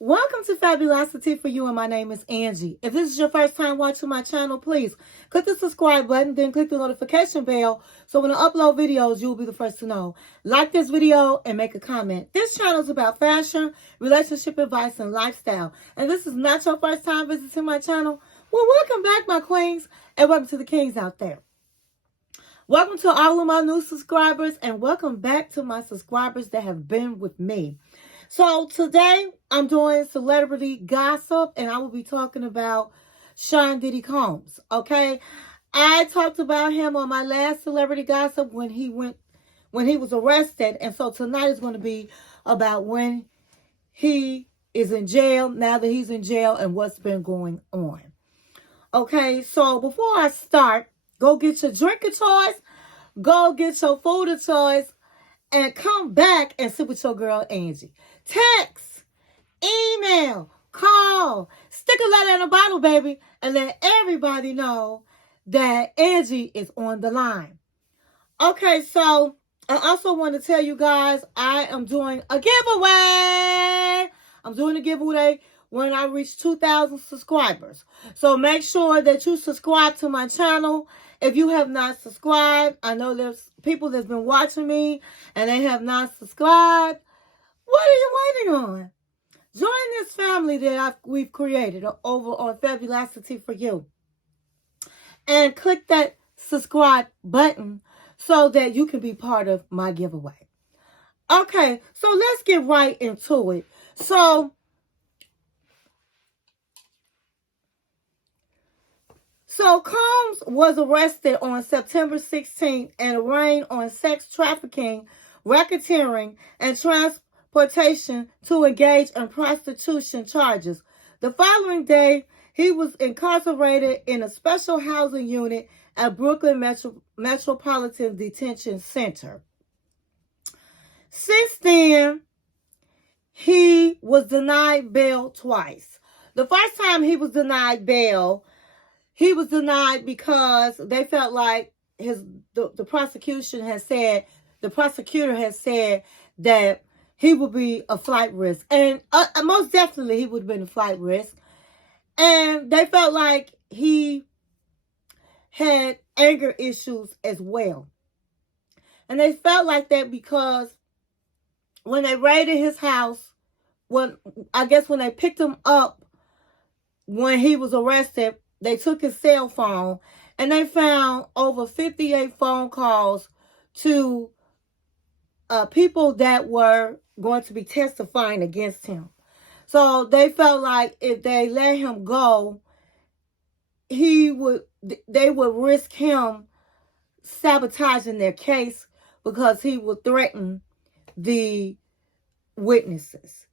Welcome to Fabulosity For You, and my name is Angie. If this is your first time watching my channel, please click the subscribe button, then click the notification bell, so when I upload videos, you'll be the first to know. Like this video and make a comment. This channel is about fashion, relationship advice, and lifestyle. And this is not your first time visiting my channel. Well, welcome back, my queens, and welcome to the kings out there. Welcome to all of my new subscribers, and welcome back to my subscribers that have been with me. So today I'm doing celebrity gossip, and I will be talking about Diddy Combs. Okay, I talked about him on my last celebrity gossip when he was arrested, and so tonight is going to be about when he is in jail, now that he's in jail, and what's been going on. Okay, so before I start, go get your drink of choice, go get your food of choice, and come back and sit with your girl, Angie. Text, email, call, stick a letter in a bottle, baby, and let everybody know that Angie is on the line. Okay, so I also want to tell you guys I am doing a giveaway. I'm doing a giveaway when I reach 2,000 subscribers. So make sure that you subscribe to my channel. If you have not subscribed, I know there's people that's been watching me and they have not subscribed. What are you waiting on? Join this family that we've created over on Fabulosity For You. And click that subscribe button so that you can be part of my giveaway. Okay, so let's get right into it. So Combs was arrested on September 16th and arraigned on sex trafficking, racketeering, and transportation to engage in prostitution charges. The following day, he was incarcerated in a special housing unit at Brooklyn Metropolitan Detention Center. Since then, he was denied bail twice. The first time he was denied bail, he was denied because they felt like the prosecutor had said that he would be a flight risk. And most definitely he would have been a flight risk. And they felt like he had anger issues as well. And they felt like that because when they raided his house, when they picked him up when he was arrested, they took his cell phone and they found over 58 phone calls to people that were going to be testifying against him. So they felt like if they let him go, they would risk him sabotaging their case because he would threaten the witnesses.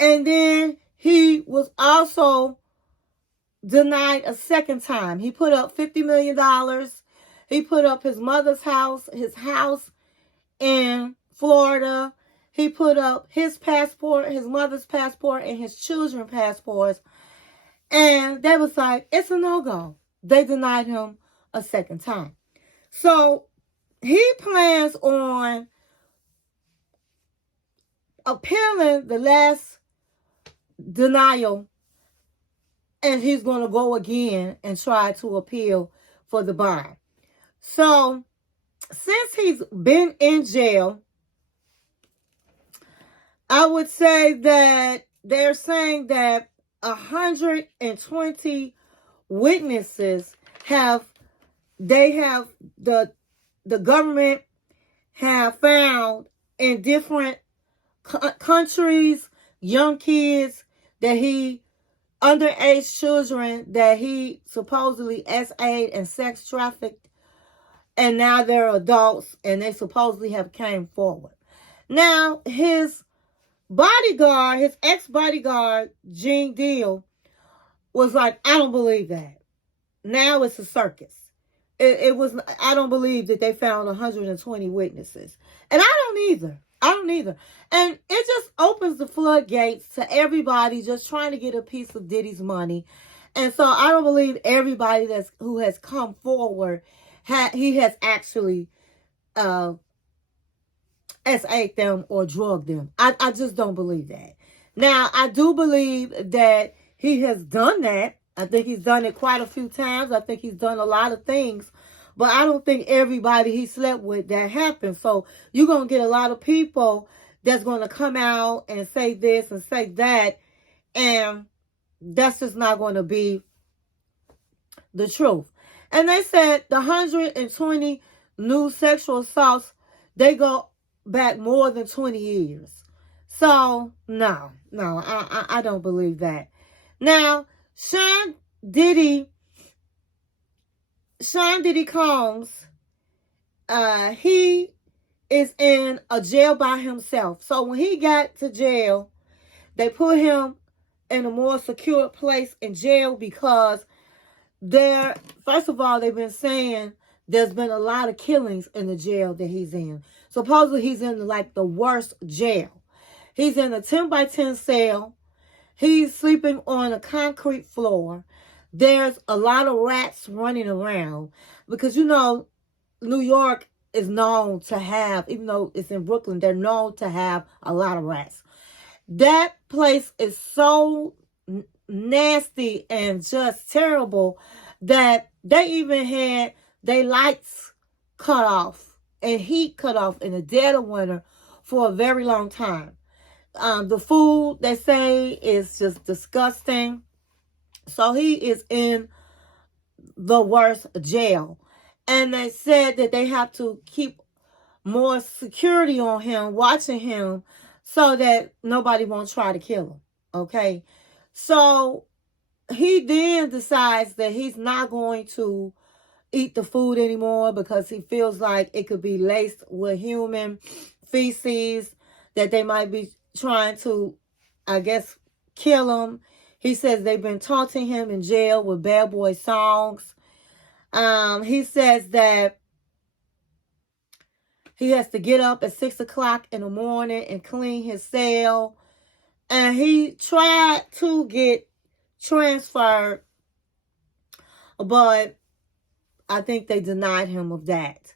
And then he was also denied a second time. He put up $50 million. He put up his mother's house, his house in Florida. He put up his passport, his mother's passport, and his children's passports. And they was like, it's a no-go. They denied him a second time. So he plans on appealing the last denial, and he's going to go again and try to appeal for the bond. So since he's been in jail, I would say that they're saying that 120 witnesses the government have found in different countries, young kids underage children that he supposedly SA'd and sex trafficked, and now they're adults and they supposedly have came forward. Now, his ex-bodyguard, Gene Deal, was like, I don't believe that. Now it's a circus. I don't believe that they found 120 witnesses. And I don't either. And it just opens the floodgates to everybody just trying to get a piece of Diddy's money. And so I don't believe everybody who has come forward, he has actually SA'd them or drugged them. I just don't believe that. Now, I do believe that he has done that. I think he's done it quite a few times. I think he's done a lot of things. But I don't think everybody he slept with that happened. So you're going to get a lot of people that's going to come out and say this and say that. And that's just not going to be the truth. And they said the 120 new sexual assaults, they go back more than 20 years. So, no, I don't believe that. Now, Diddy Combs, he is in a jail by himself. So when he got to jail, they put him in a more secure place in jail because first of all, they've been saying there's been a lot of killings in the jail that he's in. Supposedly he's in like the worst jail. He's in a 10 by 10 cell. He's sleeping on a concrete floor. There's a lot of rats running around because, you know, New York is known to have, even though it's in Brooklyn, they're known to have a lot of rats. That place is so nasty and just terrible that they even had their lights cut off and heat cut off in the dead of winter for a very long time. The food, they say, is just disgusting. So he is in the worst jail. And they said that they have to keep more security on him, watching him, so that nobody won't try to kill him. Okay? So he then decides that he's not going to eat the food anymore because he feels like it could be laced with human feces, that they might be trying to, I guess, kill him. He says they've been taunting him in jail with bad boy songs. He says that he has to get up at 6 o'clock in the morning and clean his cell. And he tried to get transferred, but I think they denied him of that.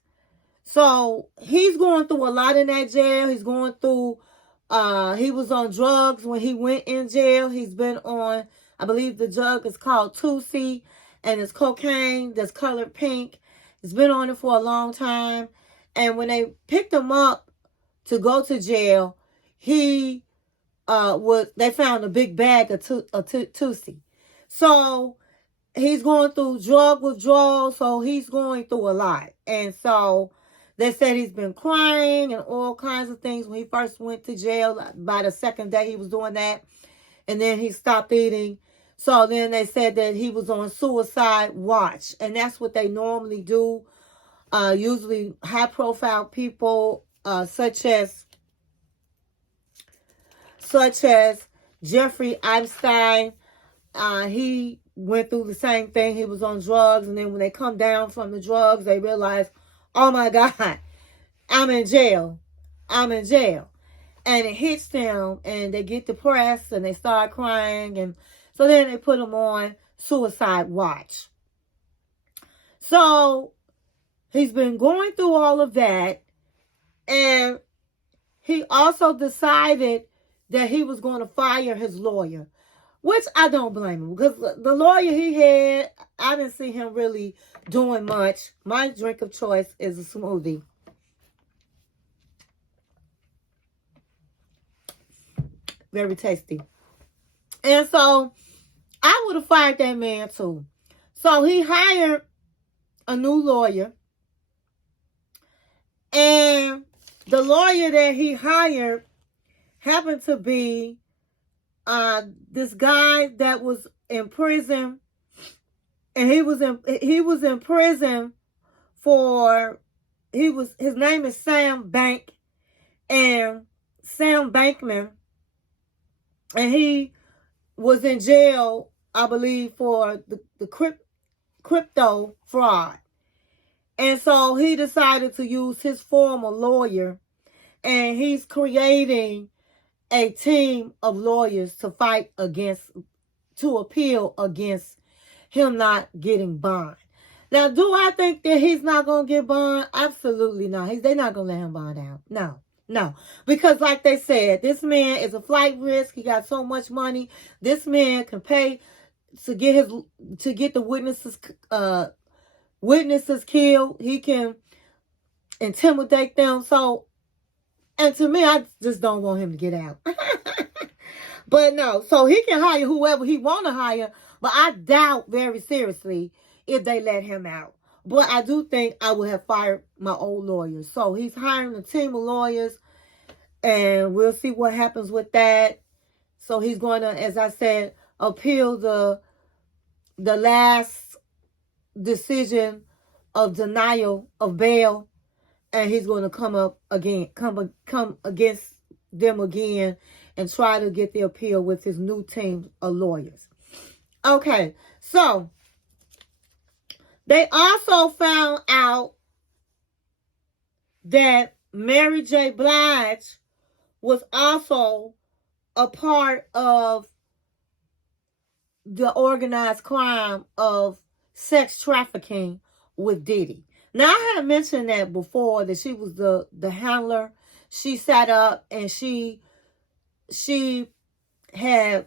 So he's going through a lot in that jail. He's going through, he was on drugs when he went in jail. He's been on, I believe the drug is called Tusi, and it's cocaine that's colored pink. He's been on it for a long time. And when they picked him up to go to jail, they found a big bag of Tusi. So he's going through drug withdrawal, so he's going through a lot. And so they said he's been crying and all kinds of things when he first went to jail. By the second day he was doing that. And then he stopped eating. So then they said that he was on suicide watch. And that's what they normally do. Usually high profile people such as Jeffrey Epstein. He went through the same thing. He was on drugs, and then when they come down from the drugs, they realize, oh my God, I'm in jail. I'm in jail. And it hits them, and they get depressed, and they start crying, and so then they put them on suicide watch. So he's been going through all of that, and he also decided that he was going to fire his lawyer, which I don't blame him, because the lawyer he had, I didn't see him really doing much. My drink of choice is a smoothie. Very tasty. And so I would have fired that man too. So he hired a new lawyer. And the lawyer that he hired happened to be this guy that was in prison, and he was in prison for, his name is Sam Bankman, and he was in jail, I believe, for the crypto fraud. And so he decided to use his former lawyer, and he's creating a team of lawyers to appeal against him not getting bond. Now, do I think that he's not going to get bond? Absolutely not. They're not going to let him bond out. No. No, because like they said, this man is a flight risk. He got so much money. This man can pay to get the witnesses killed. He can intimidate them. So, and to me, I just don't want him to get out. But no, so he can hire whoever he want to hire, but I doubt very seriously if they let him out. But I do think I would have fired my old lawyers. So he's hiring a team of lawyers, and we'll see what happens with that. So he's going to, as I said, appeal the last decision of denial of bail, and he's going to come against them again and try to get the appeal with his new team of lawyers. Okay, so they also found out that Mary J. Blige was also a part of the organized crime of sex trafficking with Diddy. Now, I had mentioned that before, that she was the handler. She sat up and she had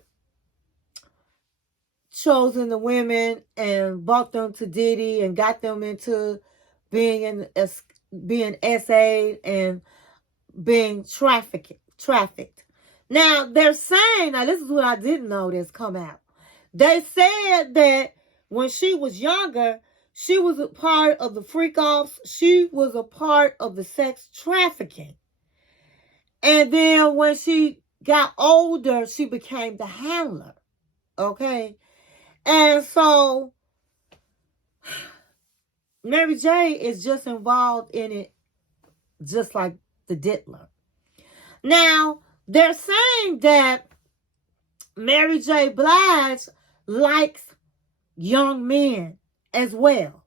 chosen the women and brought them to Diddy and got them into being SA'd and being trafficked. Now, they're saying, now this is what I didn't know that's come out. They said that when she was younger, she was a part of the freak-offs. She was a part of the sex trafficking. And then when she got older, she became the handler. Okay? And so, Mary J. is just involved in it, just like the diddler. Now, they're saying that Mary J. Blige likes young men as well.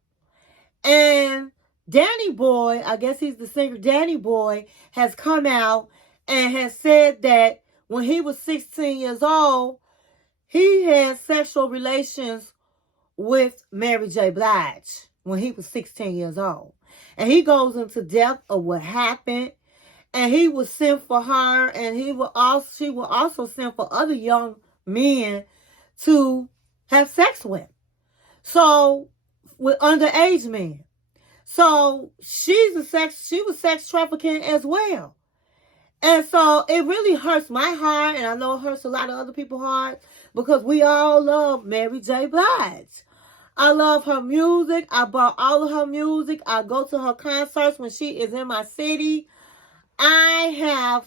And Danny Boy, I guess he's the singer, Danny Boy, has come out and has said that when he was 16 years old, he had sexual relations with Mary J. Blige when he was 16 years old. And he goes into depth of what happened. And he was sent for her, and she will also send for other young men to have sex with. So, with underage men. So, she was sex trafficking as well. And so, it really hurts my heart, and I know it hurts a lot of other people's hearts, because we all love Mary J. Blige. I love her music. I bought all of her music. I go to her concerts when she is in my city. I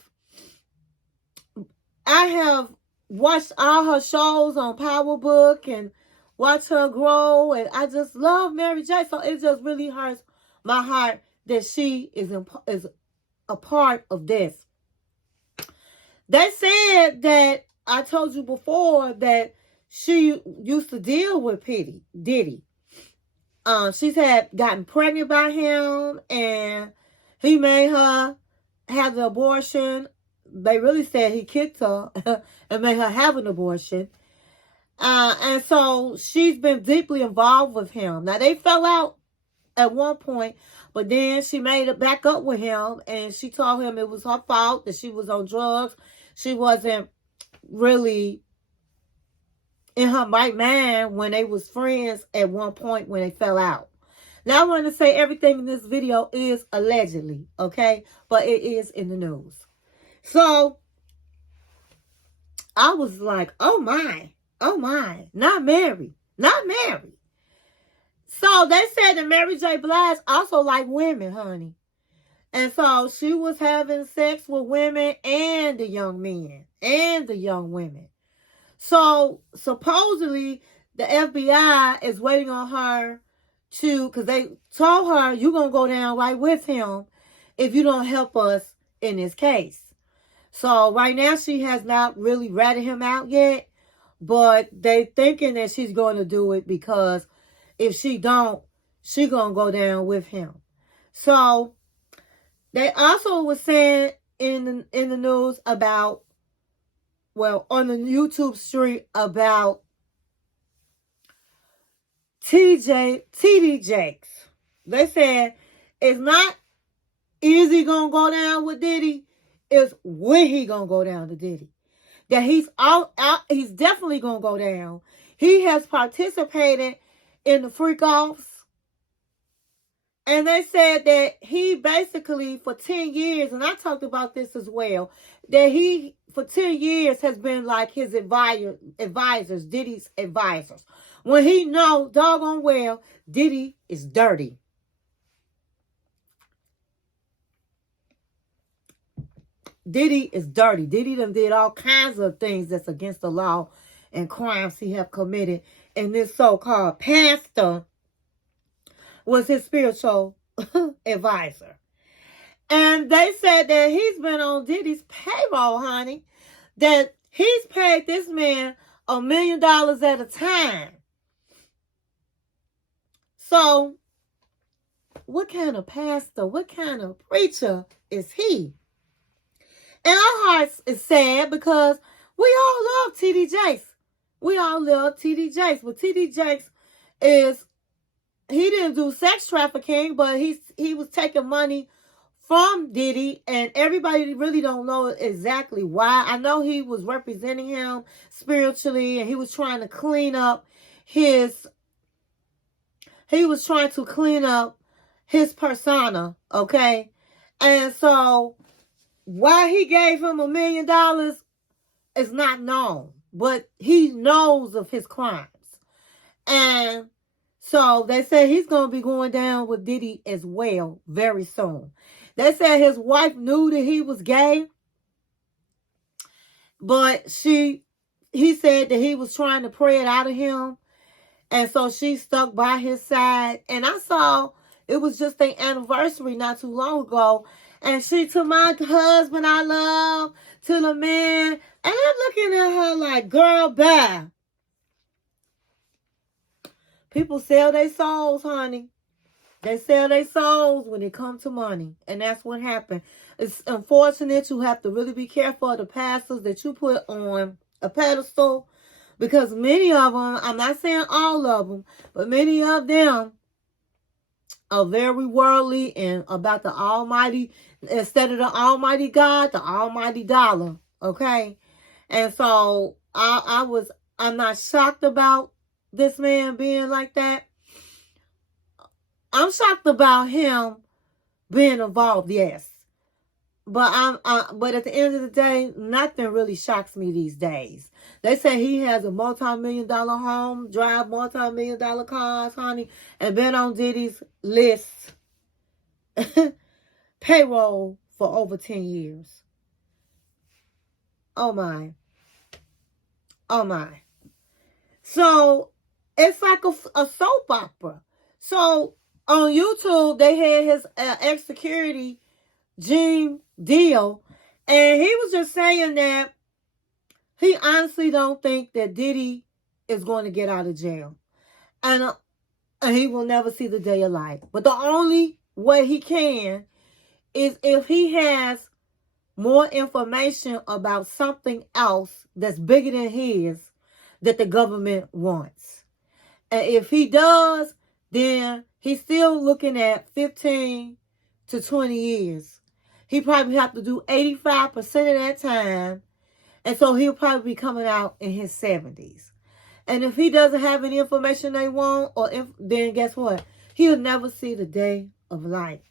have watched all her shows on PowerBook and watched her grow, and I just love Mary J. So it just really hurts my heart that she is a part of this. They said that, I told you before, that she used to deal with Diddy. She's had gotten pregnant by him, and he made her have the abortion. They really said he kicked her and made her have an abortion. And so she's been deeply involved with him. Now, they fell out at one point, but then she made it back up with him, and she told him it was her fault, that she was on drugs. She wasn't really in her right mind when they was friends at one point when they fell out. Now, I want to say everything in this video is allegedly, okay? But it is in the news. So, I was like, oh my, not Mary. So, they said that Mary J. Blige also liked women, honey. And so, she was having sex with women and the young men and the young women. So, supposedly, the FBI is waiting on her because they told her, you're going to go down right with him if you don't help us in this case. So right now she has not really ratted him out yet, but they thinking that she's going to do it, because if she don't, she going to go down with him. So they also were saying in the news about, well, on the YouTube street about TD Jakes. They said it's not easy gonna go down with Diddy. is when he gonna go down to Diddy. That he's definitely gonna go down. He has participated in the freak offs. And they said that he basically for 10 years, and I talked about this as well, that he for 10 years has been like his advisors, Diddy's advisors. When he know doggone well Diddy is dirty. Diddy is dirty. Diddy done did all kinds of things that's against the law and crimes he have committed. And this so-called pastor was his spiritual advisor. And they said that he's been on Diddy's payroll, honey. That he's paid this man $1 million at a time. So, what kind of pastor, what kind of preacher is he? And our hearts is sad because we all love T.D. Jakes. We all love T.D. Jakes. But T.D. Jakes is, he didn't do sex trafficking, but he was taking money from Diddy, and everybody really don't know exactly why. I know he was representing him spiritually, and he was trying to clean up his persona, okay? And so why he gave him $1 million is not known, but he knows of his crimes. And so they say he's going to be going down with Diddy as well very soon. They said his wife knew that he was gay, but he said that he was trying to pray it out of him. And so she stuck by his side. And I saw it was just their anniversary not too long ago. And she, to my husband I love, to the man. And I'm looking at her like, girl, bye. People sell their souls, honey. They sell their souls when it comes to money. And that's what happened. It's unfortunate. You have to really be careful of the pastors that you put on a pedestal. Because many of them, I'm not saying all of them, but many of them are very worldly and about the almighty, instead of the almighty God, the almighty dollar. Okay? And so I'm not shocked about this man being like that. I'm shocked about him being involved, yes. But but at the end of the day, nothing really shocks me these days. They say he has a multi-million-dollar home, drive multi-million-dollar cars, honey, and been on Diddy's list, payroll for over 10 years. Oh my. Oh my. So it's like a soap opera. So on YouTube, they had his ex-security, Gene Deal, and he was just saying that he honestly don't think that Diddy is going to get out of jail. And he will never see the day of light. But the only way he can is if he has more information about something else that's bigger than his that the government wants. And if he does, then he's still looking at 15 to 20 years. He probably have to do 85% of that time. And so he'll probably be coming out in his 70s. And if he doesn't have any information they want, then guess what? He'll never see the day of light.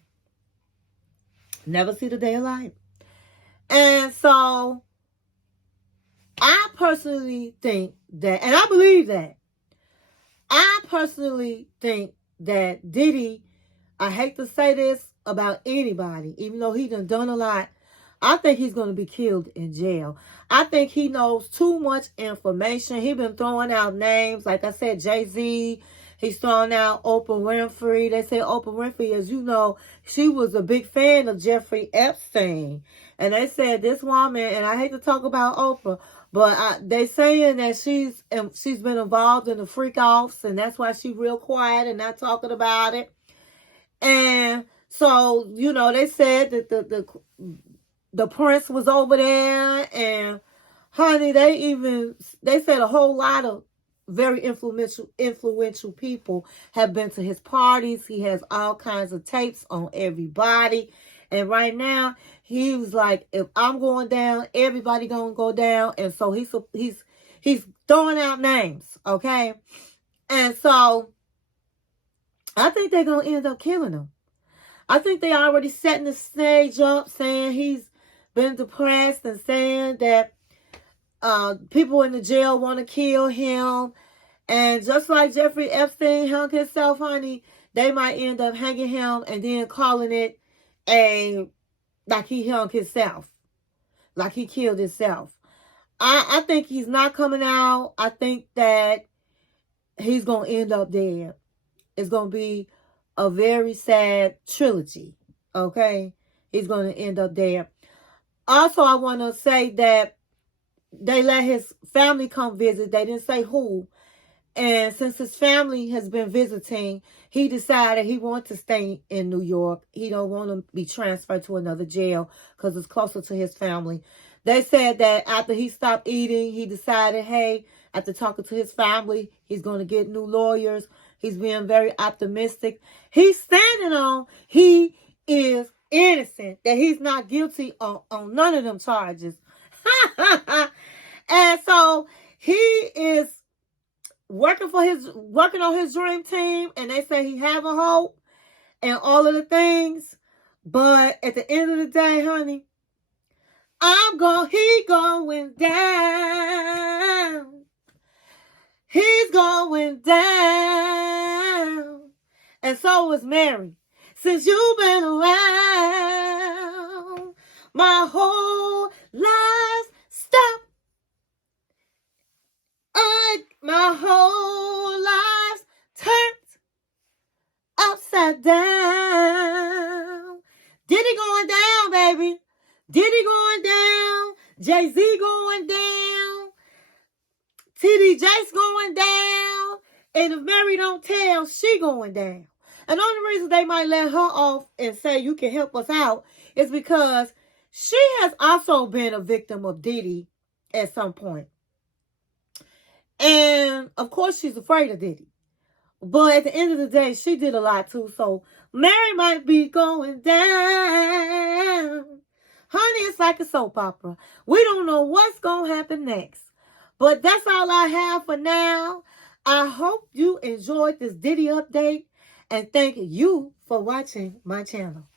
Never see the day of light. And so I personally think that, and I believe that, I personally think that Diddy, I hate to say this about anybody, even though he done a lot, I think he's going to be killed in jail. I think he knows too much information. He's been throwing out names. Like I said, Jay-Z. He's throwing out Oprah Winfrey. They say Oprah Winfrey, as you know, she was a big fan of Jeffrey Epstein. And they said this woman, and I hate to talk about Oprah, but they saying that she's been involved in the freak-offs, and that's why she's real quiet and not talking about it. And so, you know, they said that the prince was over there, and honey, they said a whole lot of very influential people have been to his parties. He has all kinds of tapes on everybody. And right now, he was like, if I'm going down, everybody gonna go down. And so he's throwing out names, okay? And so I think they're gonna end up killing him. I think they already setting the stage up, saying he's been depressed and saying that people in the jail want to kill him. And just like Jeffrey Epstein hung himself, honey, they might end up hanging him and then calling it like he hung himself, like he killed himself. I think he's not coming out. I think that he's going to end up dead. It's going to be a very sad trilogy, okay? He's going to end up dead. Also, I want to say that they let his family come visit. They didn't say who. And since his family has been visiting, he decided he wants to stay in New York. He don't want to be transferred to another jail because it's closer to his family. They said that after he stopped eating, he decided, hey, after talking to his family, he's going to get new lawyers. He's being very optimistic. He's standing on he is innocent, that he's not guilty on none of them charges. And so he is working on his dream team, and they say he have a hope and all of the things. But at the end of the day, honey, he going down. He's going down. And so is Mary. Since you've been around, my whole life stopped. My whole life turned upside down. Diddy going down, baby. Diddy going down. Jay-Z going down. TD Jakes going down. And if Mary don't tell, she going down. And the only reason they might let her off and say you can help us out is because she has also been a victim of Diddy at some point. And, of course, she's afraid of Diddy. But at the end of the day, she did a lot, too. So, Mary might be going down. Honey, it's like a soap opera. We don't know what's going to happen next. But that's all I have for now. I hope you enjoyed this Diddy update. And thank you for watching my channel.